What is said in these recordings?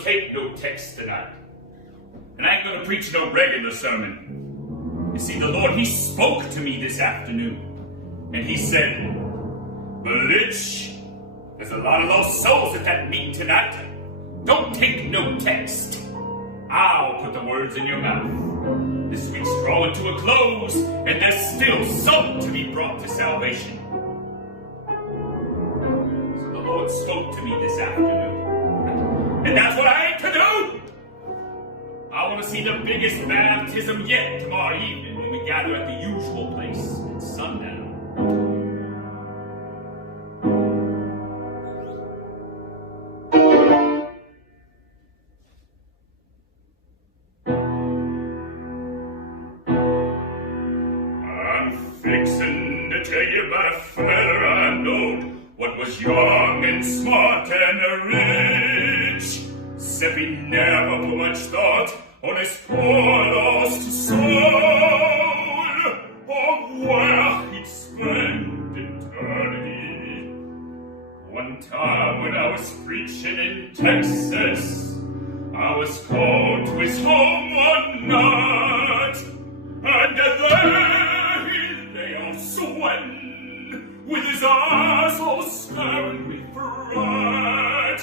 gonna take no text tonight. And I ain't gonna preach no regular sermon. You see, the Lord, He spoke to me this afternoon. And He said, Lich, there's a lot of lost souls at that meeting tonight. Don't take no text. I'll put the words in your mouth. This week's drawing to a close, and there's still some to be brought to salvation. So the Lord spoke to me this afternoon. And that's what I aim to do! I want to see the biggest baptism yet tomorrow evening when we gather at the usual place at sundown. I'm fixin' to tell you about a feller I knowed, what was young and smart and rich. Except he never put much thought on his poor lost soul, or where he'd spend eternity. One time when I was preaching in Texas, I was called to his home one night, and there he lay all sweating, with his eyes all staring me bright.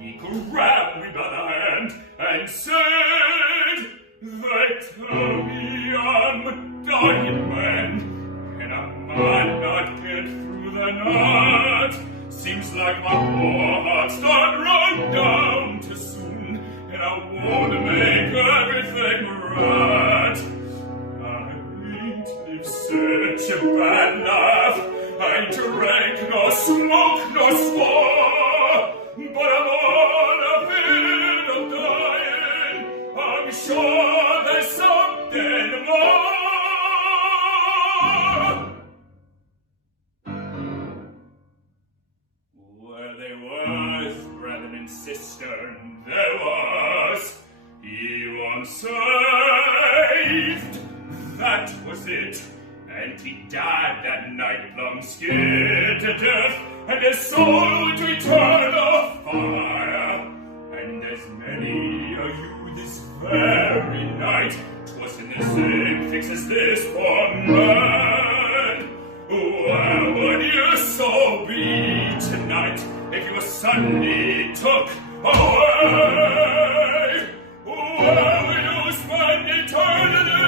He grabbed me by the hand and said, They tell me I'm a dying man, and I might not get through the night. Seems like my poor heart's done run down too soon, and I want to make everything right. I ain't lived such a bad life. I ain't drank nor smoked nor swore, but I'm on a bit of dying. I'm sure there's something more. Well, there was, brethren and sister, there was. He once saved, that was it. And he died that night, plumb scared to death, and his soul to eternal fire. And as many of you this very night, 'twas in the same fix as this poor man. Where would your soul be tonight if your Sunday took away? Where will you spend eternity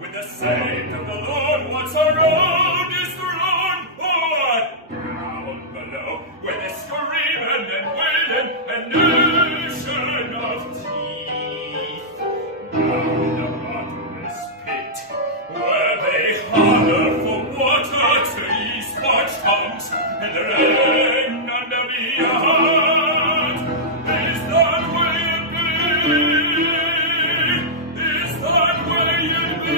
with the saint of the Lord once around his throne? Or down below with the screaming and wailing and nation of teeth? Down in the bottomless pit where they holler for water to ease parched tongues and there ain't none to be had. Is that way it be? Is that way it be?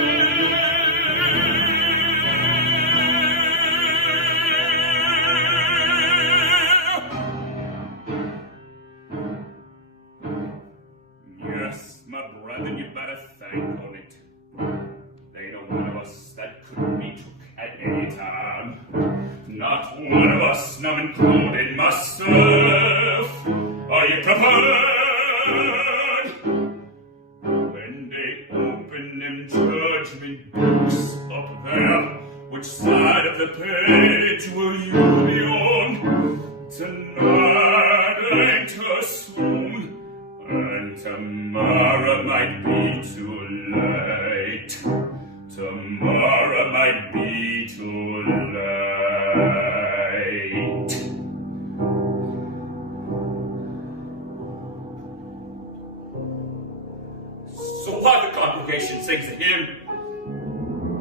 Yes, my brother, you better thank on it. There ain't one of us that couldn't be took at any time. Not one of us, not including myself. Are you prepared? When they open them judgment books up there, which side of the page will you be on? Tonight ain't too soon, and tomorrow might be too late. Tomorrow might be too late. So why the congregation sings a hymn?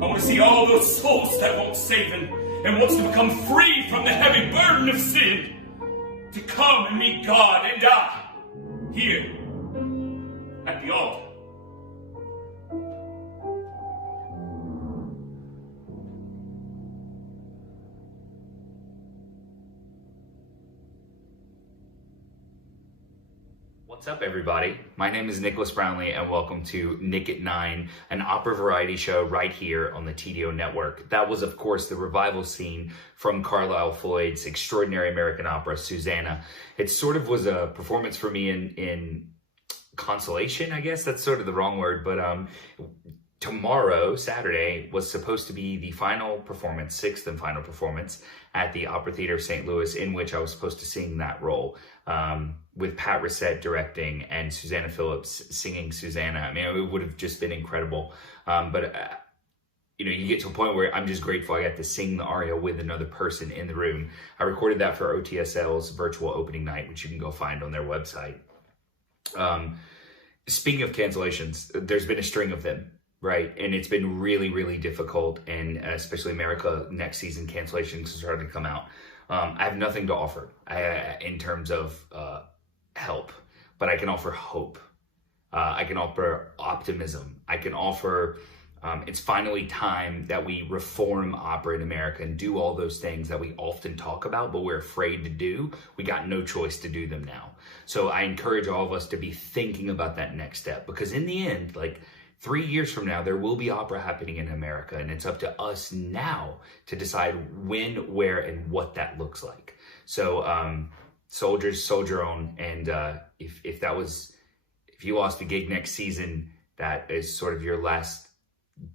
I want to see all those souls that won't save and wants to become free from the heavy burden of sin, to come and meet God and die here at the altar. What's up, everybody? My name is Nicholas Brownlee, and welcome to Nick at 9, an opera variety show right here on the TDO network. That was, of course, the revival scene from Carlisle Floyd's extraordinary American opera, Susanna. It sort of was a performance for me in consolation, I guess. That's sort of the wrong word, but tomorrow, Saturday, was supposed to be the final performance, sixth and final performance at the Opera Theater of St. Louis, in which I was supposed to sing that role, with Pat Rissette directing and Susanna Phillips singing Susanna. I mean, it would have just been incredible. You know, you get to a point where I'm just grateful I got to sing the aria with another person in the room. I recorded that for OTSL's virtual opening night, which you can go find on their website. Speaking of cancellations, there's been a string of them. Right, and it's been really, really difficult, and especially America next season cancellations are starting to come out. I have nothing to offer in terms of help, but I can offer hope. I can offer optimism. I can offer it's finally time that we reform opera in America and do all those things that we often talk about, but we're afraid to do. We got no choice to do them now. So I encourage all of us to be thinking about that next step, because in the end, like, 3 years from now, there will be opera happening in America, and it's up to us now to decide when, where, and what that looks like. So, soldiers, soldier on, and if you lost a gig next season, that is sort of your last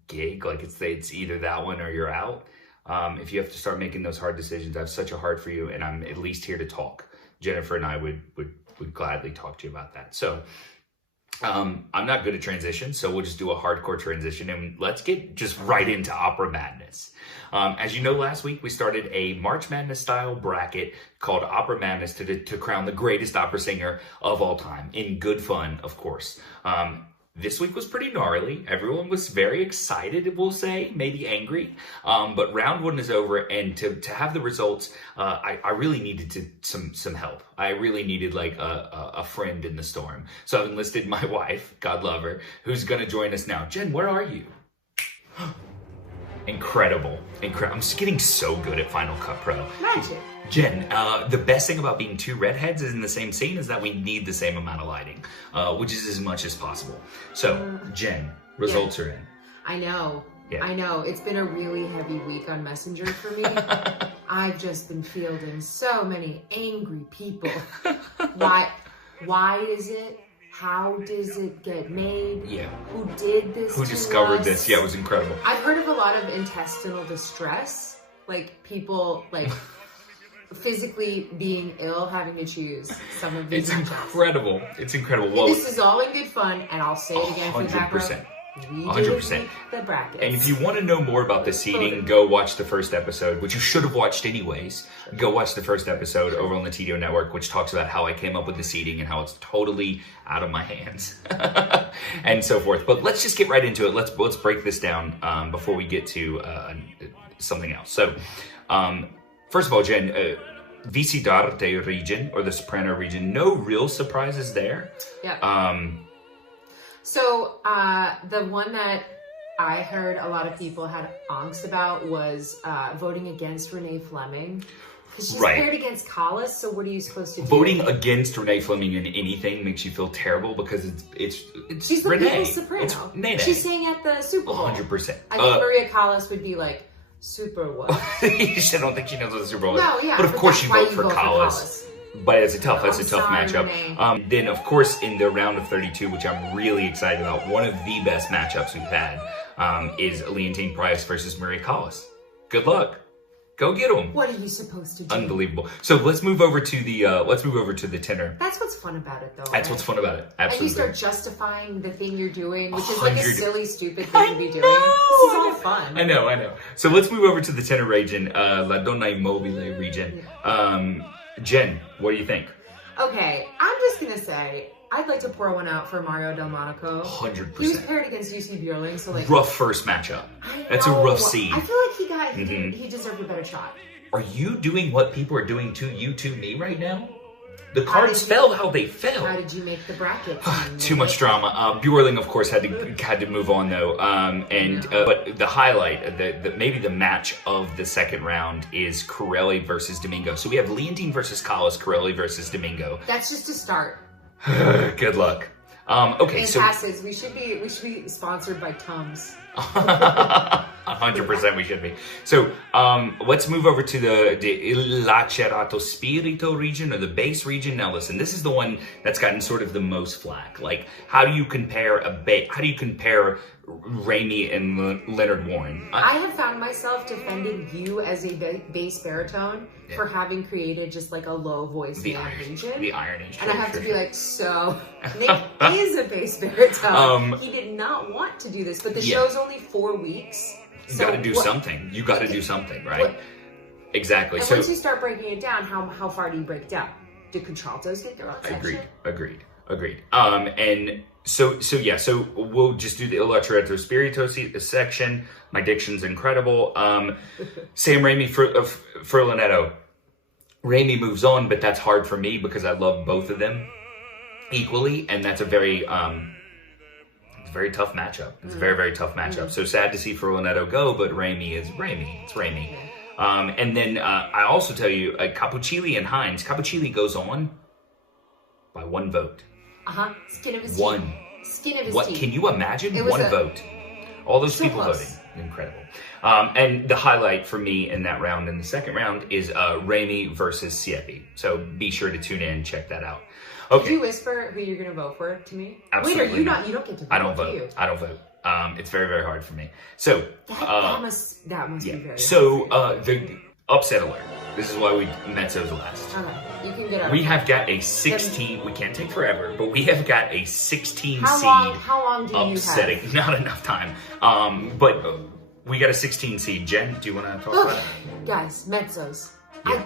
gig. Like, it's either that one or you're out. If you have to start making those hard decisions, I have such a heart for you, and I'm at least here to talk. Jennifer and I would gladly talk to you about that. So. I'm not good at transitions, so we'll just do a hardcore transition, and let's get just right into Opera Madness. As you know, last week we started a March Madness style bracket called Opera Madness to crown the greatest opera singer of all time, in good fun, of course. This week was pretty gnarly. Everyone was very excited, we'll say, maybe angry. But round one is over, and to have the results, I really needed some help. I really needed like a friend in the storm. So I've enlisted my wife, God love her, who's gonna join us now. Jen, where are you? Incredible. I'm just getting so good at Final Cut Pro. Magic. Jen, the best thing about being two redheads is in the same scene is that we need the same amount of lighting, which is as much as possible. So, Jen, results are in. I know. Yeah. I know. It's been a really heavy week on Messenger for me. I've just been fielding so many angry people. Why is it? How does it get made? Yeah. Who did this? Who discovered this? Yeah, it was incredible. I've heard of a lot of intestinal distress, like people like physically being ill, having to choose some of these. It's incredible. It's incredible. Well, this is all in good fun, and I'll say it again for the background. 100%. The brackets. And if you want to know more about the seeding, go watch the first episode, which you should have watched anyways. Go watch the first episode over on the TDO network, which talks about how I came up with the seeding and how it's totally out of my hands and so forth. But let's just get right into it. Let's break this down before we get to something else. So, first of all, Jen, Vici d'arte region, or the soprano region, no real surprises there. Yeah. So, the one that I heard a lot of people had angst about was voting against Renee Fleming. Because she's paired against Callas, so what are you supposed to do? Voting against Renee Fleming in anything makes you feel terrible because it's she's the Renee. people's soprano. It's Nene. She sang at the Super Bowl. 100%. I think Maria Callas would be like, Super what? I don't think she knows what the Super Bowl is. No, yeah. But of course you vote for Callas. Callas. But it's a tough matchup. Renee. Then, of course, in the round of 32, which I'm really excited about, one of the best matchups we've had is Leontine Price versus Maria Callas. Good luck. Go get them. What are you supposed to do? Unbelievable. So let's move over to the tenor. That's what's fun about it, though. That's what's fun about it. Absolutely. And you start justifying the thing you're doing, which is like a silly, stupid thing to be doing. Know, this is all fun. I know. So let's move over to the tenor region, La Donna Immobile region. Jen, what do you think? Okay, I'm just gonna say I'd like to pour one out for Mario Del Monaco. 100%. He was paired against UC Bjorling, so like rough first matchup. I know. That's a rough seed. I feel like he deserved a better shot. Are you doing what people are doing to you, to me right now? The cards fell how they fell. How did you make the bracket? Too much drama. Bjorling, of course, had to move on though. But the highlight, maybe the match of the second round is Corelli versus Domingo. So we have Leontine versus Callas, Corelli versus Domingo. That's just a start. Good luck. Okay, so Antacids. We should be sponsored by Tums. 100% we should be. So let's move over to the Il Lacerato Spirito region, or the base region. Now listen, this is the one that's gotten sort of the most flack. Like, how do you compare Raimi and Leonard Warren? I have found myself defending you as a bass baritone for having created just like a low voice region. The irony. And I have to be like, so Nick is a bass baritone. He did not want to do this, but the show's only 4 weeks. You got to do something. You got to do something, right? Exactly. And once you start breaking it down, how far do you break it down? Do contraltos get their own section? Agreed. And so we'll just do the Il Lacerato Spirito section. My diction's incredible. Sam Raimi for Lynetto. Raimi moves on, but that's hard for me because I love both of them equally, and that's a very tough matchup. It's a very, very tough matchup. So sad to see Furlanetto go, but Raimi is Raimi. It's Raimi. And then I also tell you, Cappuccilli and Hines. Cappuccilli goes on by 1 vote. Skin of his teeth. Skin of his teeth. Can you imagine? 1 vote. All those people voting. Incredible. And the highlight for me in that round, in the second round, is Raimi versus Siepi. So be sure to tune in and check that out. Okay. Did you whisper who you're going to vote for to me? Absolutely. Wait, are you not? You don't get to vote. I don't vote. I don't vote. It's very, very hard for me. So that must be very. So the upset alert. This is why we Mezzo's last. Okay, you can get up. We have got a 16. We can't take forever, but we have got a 16 seed. How long do you upsetting? have? Not enough time. But we got a 16 seed. Jen, do you want to talk about it? Guys, Mezzos. Yeah.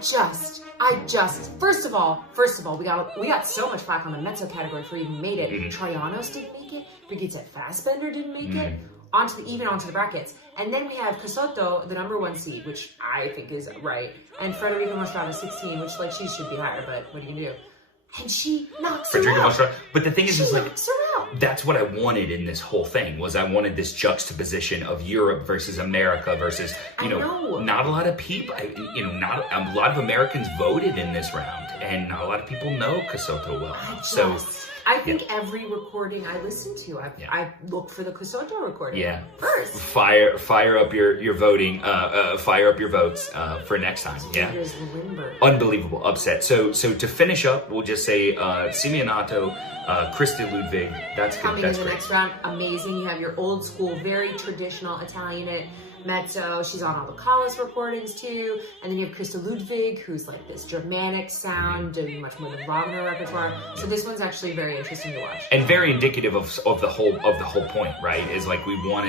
I just. First of all, we got so much flack on the Mezzo category for even made it. Troianos didn't make it. Brigitte Fassbender didn't make it. Onto the brackets. And then we have Casotto, the number 1 seed, which I think is right. And Federica Mostrada, 16, which she should be higher, but what are you gonna do? And she knocks her out. But the thing is that's what I wanted in this whole thing, was I wanted this juxtaposition of Europe versus America versus, not a lot of people, not a lot of Americans voted in this round, and not a lot of people know Casotto well. I think every recording I listen to, I look for the Casotto recording first. Fire up your voting. Fire up your votes for next time. Yeah. Unbelievable upset. So to finish up, we'll just say Simeonato, Krista Ludwig. That's good. Coming in the next round, amazing. You have your old school, very traditional Italianate Mezzo. She's on all the Callas recordings too. And then you have Krista Ludwig, who's like this Germanic sound, doing much more than Wagner repertoire. So this one's actually very interesting to watch. And very indicative of the whole point, right? Is like we want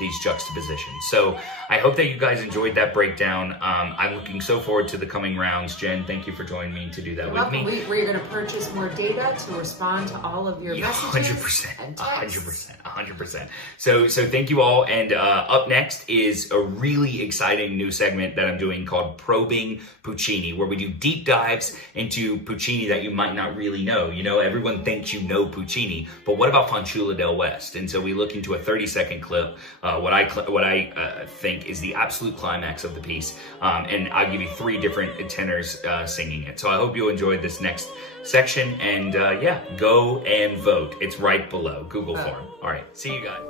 these juxtapositions. So I hope that you guys enjoyed that breakdown. I'm looking so forward to the coming rounds. Jen, thank you for joining me to do that with me. We're going to purchase more data to respond to all of your messages. 100%. So thank you all. And up next is a really exciting new segment that I'm doing called Probing Puccini, where we do deep dives into Puccini that you might not really know. Everyone thinks you know Puccini, but what about Fanciulla del West? And so we look into a 30-second clip, what I think is the absolute climax of the piece, and I'll give you 3 different tenors singing it. So I hope you'll enjoy this next section, and go and vote. It's right below Google form. All right, see you guys.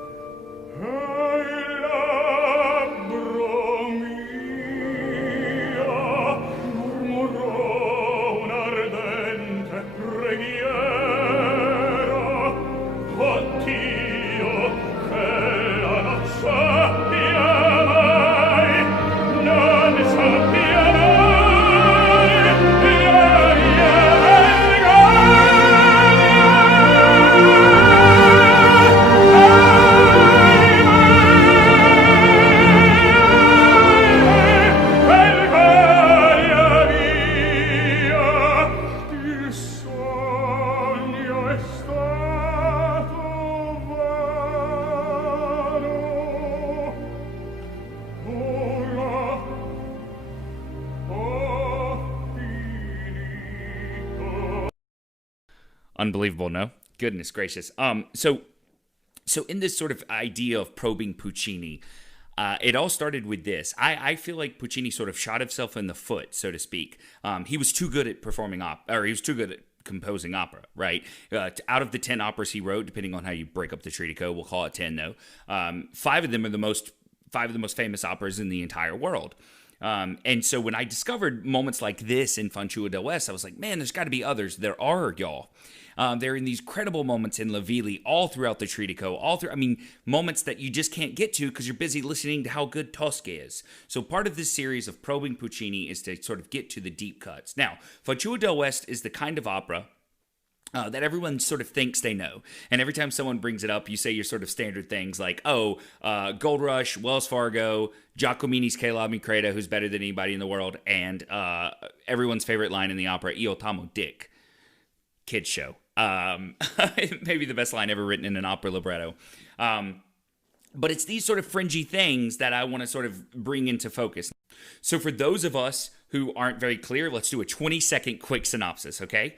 Unbelievable, no? Goodness gracious. So in this sort of idea of probing Puccini, it all started with this. I feel like Puccini sort of shot himself in the foot, so to speak. He was too good at performing he was too good at composing opera, right? Out of the 10 operas he wrote, depending on how you break up the Trittico, we'll call it 10 though. 5 of them are five of the most famous operas in the entire world. And so when I discovered moments like this in Fanciulla del West, I was like, man, there's got to be others. There are, y'all. There are in these credible moments in La Ville, all throughout the Trittico, moments that you just can't get to because you're busy listening to how good Tosca is. So part of this series of probing Puccini is to sort of get to the deep cuts. Now, Fanciulla del West is the kind of opera that everyone sort of thinks they know. And every time someone brings it up, you say your sort of standard things like, Gold Rush, Wells Fargo, Giacomini's Che la mi creda, who's better than anybody in the world, and everyone's favorite line in the opera, Io t'amo Dick. Kids show. Maybe the best line ever written in an opera libretto. But it's these sort of fringy things that I want to sort of bring into focus. So for those of us who aren't very clear, let's do a 20-second quick synopsis, okay?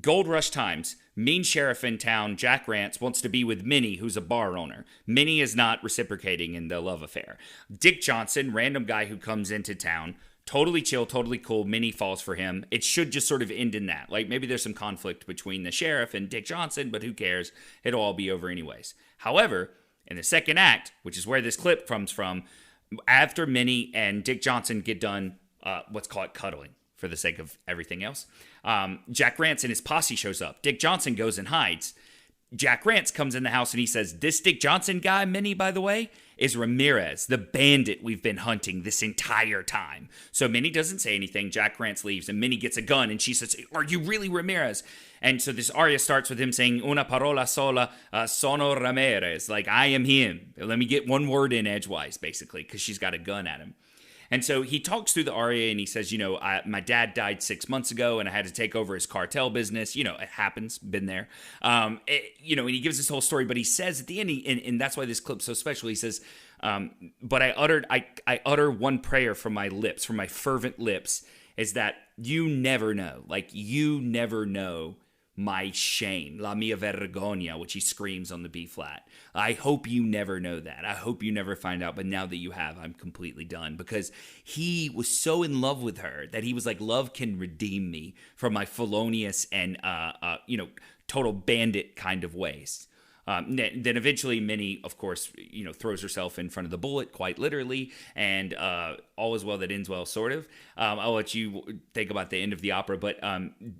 Gold Rush times. Mean sheriff in town, Jack Rance, wants to be with Minnie, who's a bar owner. Minnie is not reciprocating in the love affair. Dick Johnson, random guy who comes into town, totally chill, totally cool. Minnie falls for him. It should just sort of end in that. Like, maybe there's some conflict between the sheriff and Dick Johnson, but who cares? It'll all be over anyways. However, in the second act, which is where this clip comes from, after Minnie and Dick Johnson get done, let's call it cuddling for the sake of everything else, Jack Rance and his posse shows up. Dick Johnson goes and hides. Jack Rance comes in the house and he says, this Dick Johnson guy, Minnie, by the way, is Ramirez, the bandit we've been hunting this entire time. So Minnie doesn't say anything. Jack Rance leaves and Minnie gets a gun and she says, are you really Ramirez? And so this aria starts with him saying, una parola sola, sono Ramirez. Like, I am him. Let me get one word in edgewise, basically, because she's got a gun at him. And so he talks through the aria and he says, my dad died 6 months ago and I had to take over his cartel business. It happens, been there. And he gives this whole story, but he says at the end, and that's why this clip's so special, he says, but I utter one prayer from my lips, from my fervent lips, is that you never know my shame, la mia vergogna, which he screams on the B flat. I hope you never know that. I hope you never find out, but now that you have, I'm completely done. Because he was so in love with her that he was like, love can redeem me from my felonious and, total bandit kind of ways. Then eventually Minnie, of course, throws herself in front of the bullet, quite literally, and all is well that ends well, sort of. I'll let you think about the end of the opera, but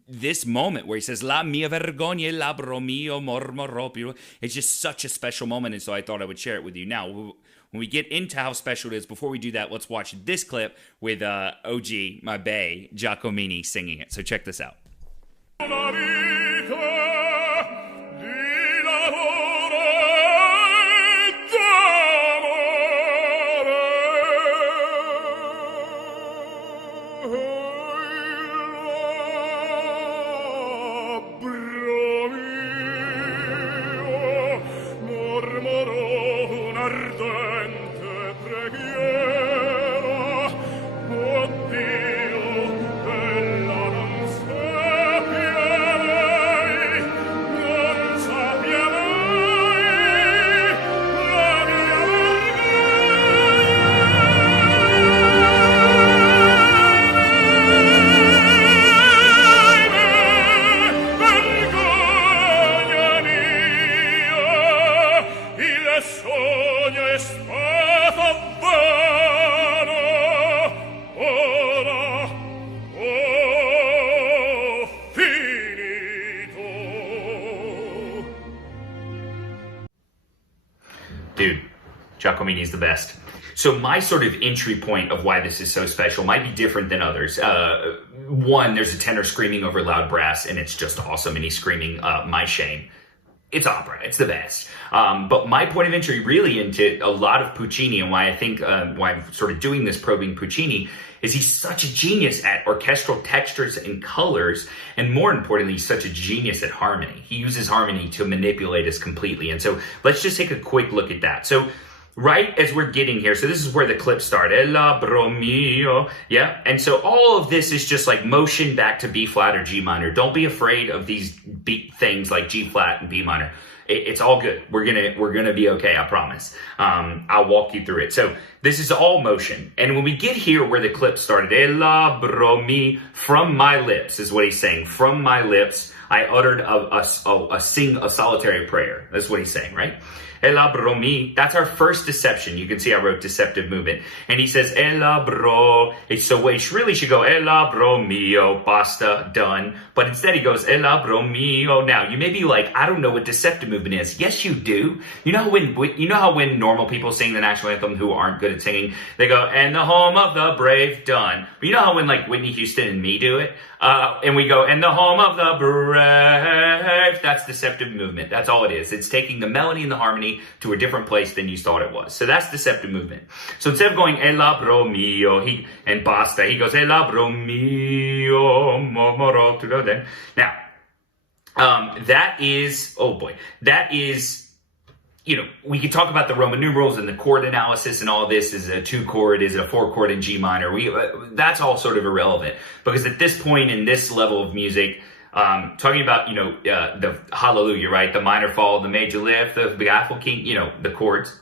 this moment where he says, la mia vergogna, labbro mio mormorò più, it's just such a special moment, and so I thought I would share it with you. Now, when we get into how special it is, before we do that, let's watch this clip with OG, my bae, Giacomini, singing it. So check this out. Dude, Giacomini's the best. So my sort of entry point of why this is so special might be different than others. One, there's a tenor screaming over loud brass, and it's just awesome, and he's screaming, my shame. It's opera. It's the best. But my point of entry really into a lot of Puccini, and why I think why I'm sort of doing this probing Puccini, is he's such a genius at orchestral textures and colors, and more importantly, he's such a genius at harmony. He uses harmony to manipulate us completely. And so let's just take a quick look at that. So right as we're getting here, so this is where the clip started. El labro mio. Yeah. And so all of this is just like motion back to B flat or G minor. Don't be afraid of these beat things like G flat and B minor. It's all good. We're gonna be okay, I promise. I'll walk you through it. So this is all motion. And when we get here where the clip started, El labro mi, from my lips is what he's saying. From my lips, I uttered a solitary prayer. That's what he's saying, right? El labro mi, that's our first deception. You can see I wrote deceptive movement. And he says, El labro. So it really should go, El labro mio, basta, done. But instead he goes, El labro mio. Now, you may be like, I don't know what deceptive movement is. Yes, you do. You know how when normal people sing the national anthem who aren't good at singing, they go, and the home of the brave, done. But you know how when like Whitney Houston and me do it? And we go, and the home of the brave. That's deceptive movement. That's all it is. It's taking the melody and the harmony to a different place than you thought it was. So that's deceptive movement. So instead of going, El labro mio, and basta, he goes, El labro mio, momoro, then. Now, that is, oh boy, that is, you know, we could talk about the Roman numerals and the chord analysis and all this. Is it a 2-chord? Is it a 4-chord in G minor? That's all sort of irrelevant, because at this point in this level of music, talking about, you know, the hallelujah, right? The minor fall, the major lift, the begaffle king, you know, the chords.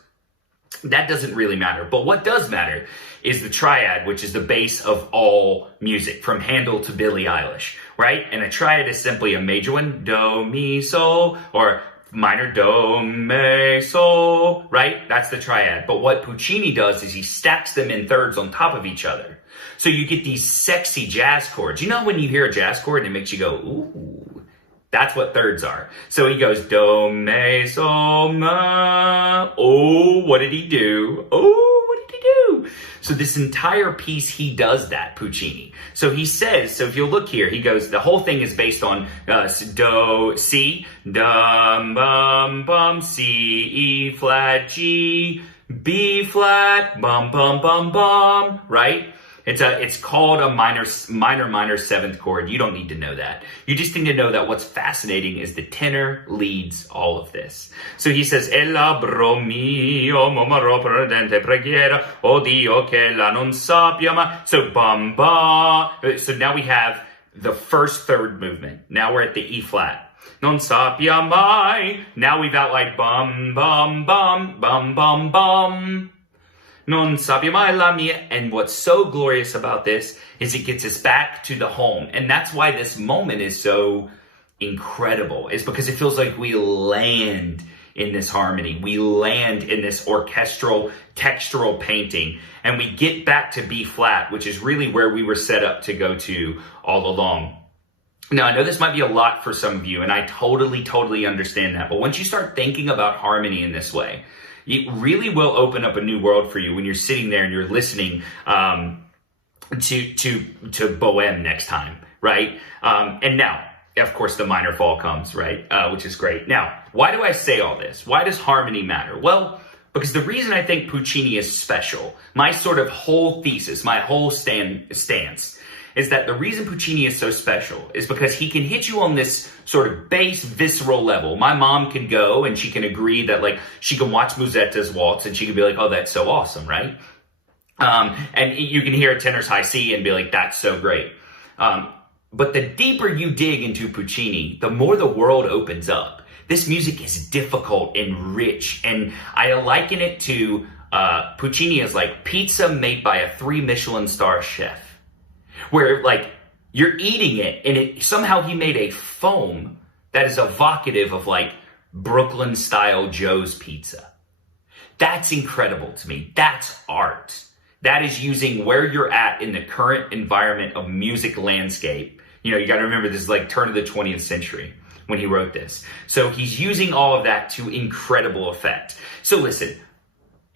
That doesn't really matter. But what does matter is the triad, which is the base of all music, from Handel to Billie Eilish, right? And a triad is simply a major one, do, mi, sol, or minor, do, mi, sol, right? That's the triad. But what Puccini does is he stacks them in thirds on top of each other. So you get these sexy jazz chords. You know when you hear a jazz chord and it makes you go, ooh, that's what thirds are. So he goes, do, mi, sol, ma. Oh, what did he do? Oh, what did he do? So this entire piece, he does that, Puccini. So he says, so if you look here, he goes, the whole thing is based on do, C, dum, bum, bum, C, E flat, G, B flat, bum, bum, bum, bum, right? It's called a minor 7th chord. You don't need to know that. You just need to know that what's fascinating is the tenor leads all of this. So he says, El labro mio, momaro perdente preghiera, o Dio che la non sappia mai. So bum ba. So now we have the first third movement. Now we're at the E flat. Non sappia mai. Now we've outlined bum bum bum bum bum bum. Non sappia mai la mia. And what's so glorious about this is it gets us back to the home. And that's why this moment is so incredible. It's because it feels like we land in this harmony. We land in this orchestral, textural painting. And we get back to B flat, which is really where we were set up to go to all along. Now, I know this might be a lot for some of you, and I totally understand that. But once you start thinking about harmony in this way, it really will open up a new world for you when you're sitting there and you're listening to Bohème next time, right? And now, of course, the minor fall comes, right? Which is great. Now, why do I say all this? Why does harmony matter? Well, because the reason I think Puccini is special, my sort of whole thesis, my whole stance, is that the reason Puccini is so special is because he can hit you on this sort of base, visceral level. My mom can go and she can agree that, like, she can watch Musetta's waltz and she can be like, oh, that's so awesome, right? And you can hear a tenor's high C and be like, that's so great. But the deeper you dig into Puccini, the more the world opens up. This music is difficult and rich, and I liken it to Puccini as like pizza made by a 3 Michelin star chef. Where, like, you're eating it, and somehow he made a foam that is evocative of, like, Brooklyn-style Joe's Pizza. That's incredible to me. That's art. That is using where you're at in the current environment of music landscape. You know, you got to remember, this is, like, turn of the 20th century when he wrote this. So he's using all of that to incredible effect. So listen,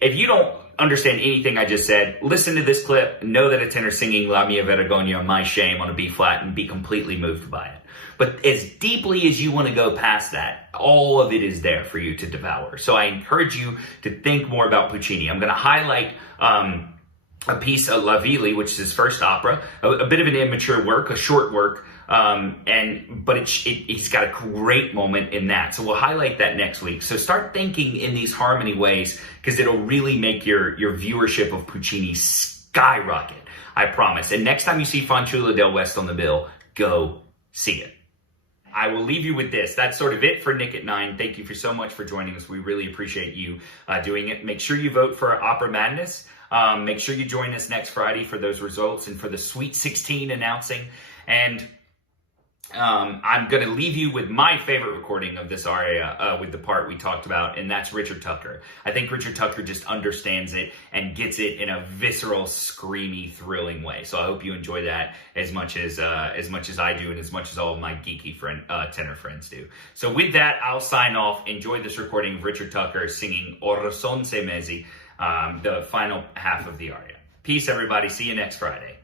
if you don't understand anything I just said, listen to this clip, know that a tenor singing La Mia Vergogna, My Shame, on a B flat, and be completely moved by it. But as deeply as you want to go past that, all of it is there for you to devour. So I encourage you to think more about Puccini. I'm going to highlight a piece of La Ville, which is his first opera, a bit of an immature work, a short work, He's got a great moment in that. So we'll highlight that next week. So start thinking in these harmony ways, because it'll really make your viewership of Puccini skyrocket. I promise. And next time you see Fanciulla del West on the bill, go see it. I will leave you with this. That's sort of it for Nick at 9. Thank you so much for joining us. We really appreciate you doing it. Make sure you vote for Opera Madness. Make sure you join us next Friday for those results and for the Sweet 16 announcing. And I'm going to leave you with my favorite recording of this aria with the part we talked about, and that's Richard Tucker. I think Richard Tucker just understands it and gets it in a visceral, screamy, thrilling way. So I hope you enjoy that as much as I do, and as much as all of my geeky tenor friends do. So with that, I'll sign off. Enjoy this recording of Richard Tucker singing Ora son 6 mesi, the final half of the aria. Peace, everybody. See you next Friday.